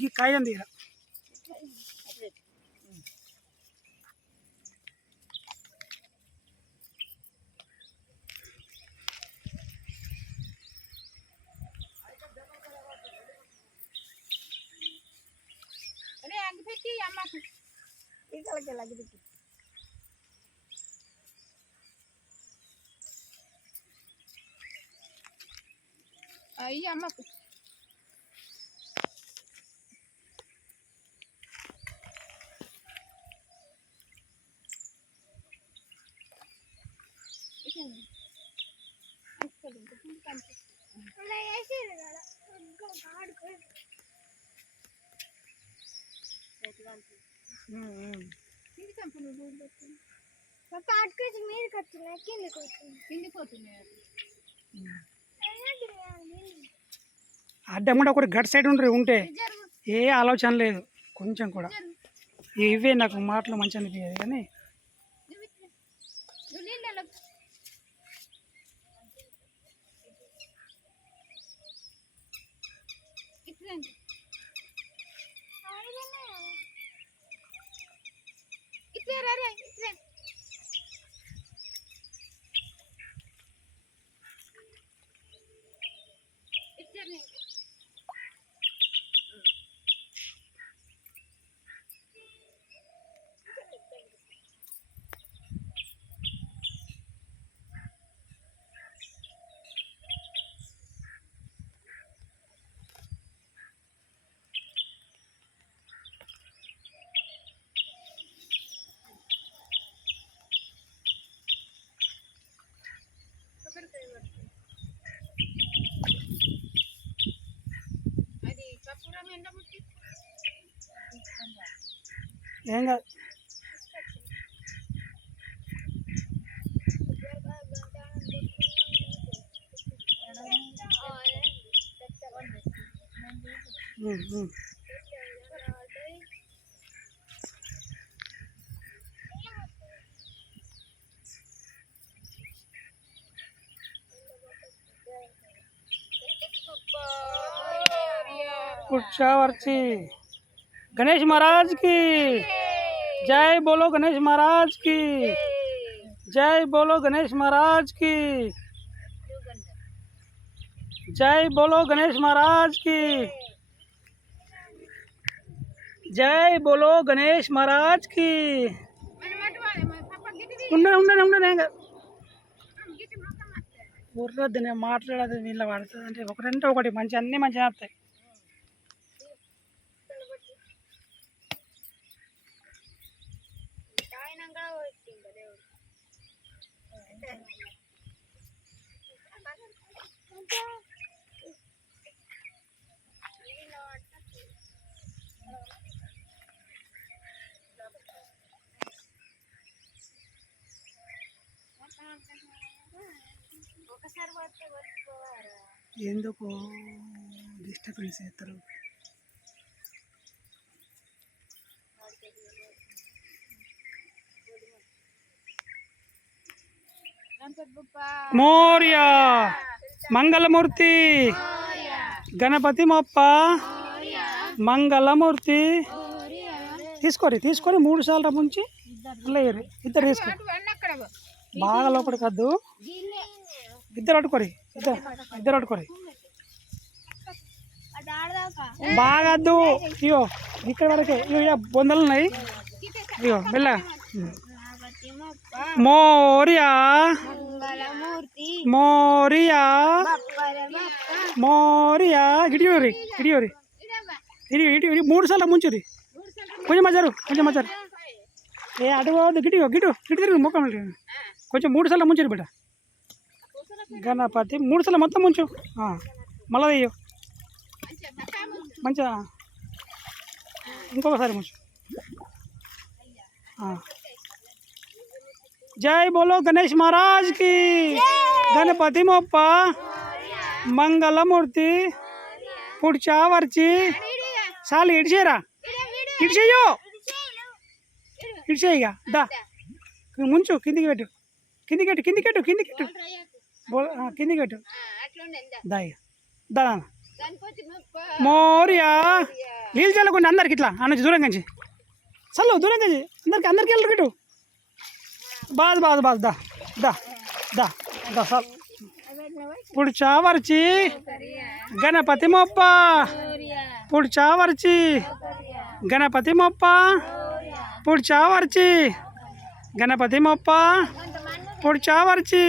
ఈ కాయం తీరా అయ్యి అమ్మకు అడ్డం కూడా ఒకటి గట్ సైడ్ ఉంటే ఏ ఆలోచన లేదు కొంచెం కూడా. ఇవే నాకు మాటలు మంచి అనిపించేది కానీ ఏం కాదు. पुढच्यावरची गणेश महाराज की जय बोलो, गणेश महाराज की जय बोलो, गणेश महाराज की जय बोलो, गणेश महाराज की जय बोलो, गणेश महाराज की ఊర్లో మాట్లాడదు వీళ్ళ పడుతుంది అంటే ఒకటంటే ఒకటి మంచి అన్నీ మంచిగా వస్తాయి. ఎందుకు డిస్టర్బెన్స్ చేస్తారు? మోరియా మంగళమూర్తి గణపతి మొప్ప మంగళమూర్తి. తీసుకొని 3 సార్లు ముంచి లేరు. ఇద్దరు తీసుకో, బాగా లోపలికి వద్దు. ఇద్దరు అట్టుకోరి, ఇద్దరు అట్టుకోరి, బాగా వద్దు. ఇయో ఇక్కడ వరకే, ఇయో బొందలు ఉన్నాయి. ఇయో మెల్లగా. మోరియా మోరియా మోరియా. గిడియోరి గిడియోరి ఇడి ఇడి 3 సార్లు ముంచుది. కొంచెం మజారు, కొంచెం మజారు. ఏ అటు పోవద్దు. గిడియో గిడు గిడి తిరుగు ముఖం కొంచెం 3 సార్లు ముంచురు బిడ్డ. గణపతి 3 సార్లు మొత్తం ముంచు. మళ్ళా అయ్యో మంచిగా ఇంకొకసారి ముంచు. जय बोलो, गणेश महाराज की गणपति मोप्पा मंगलमूर्ति. पुढच्या वरची साली इडशेरा इडशेयो ఇడిచేయిగా దా ముంచు. కిందికి పెట్టు, కిందికి పెట్టు, కిందికి పెట్టు, కిందికి పెట్టు, కిందికి పెట్టు. దా దా మోరియా నీళ్ళు చల్లకుండా అందరికి ఇట్లా అనొచ్చు దూరం నుంచి చల్లు దూరం నుంచి అందరికి వెళ్ళరు ఇటు బాధ దా దా దా దా చాలు పుడుచా వరచి గణపతి మొప్ప పుడుచా వరచి గణపతి మొప్ప పుడుచా వరచి గణపతి మొప్ప పుడుచా వరచి